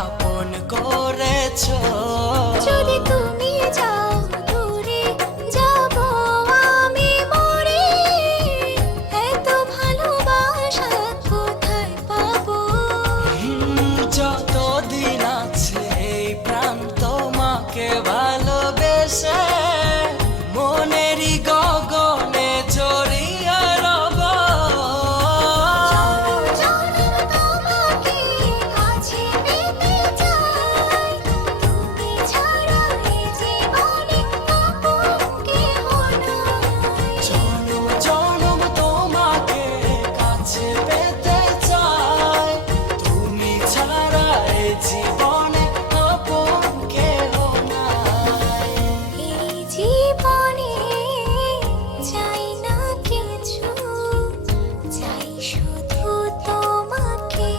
আপন করেছো। যদি তুমি যাও দূরে যাব আমি মরে, এত ভালোবাসা কোথায় পাবো? যতদিন আছে এই প্রাণ তোমাকে ভালোবেসে মনেরই গগনে জড়িয়ে রব। তোমাকে কাছে পেতে চাই, তুমি ছাড়া এ জীবনে আপন কেহ নাই। জনম জনম তোমাকে কাছে পেতে চাই, তুমি ছাড়া এ জীবনে আপন কেহ নাই। এই জীবনে চাই না কিছু, চাই শুধু তোমাকে।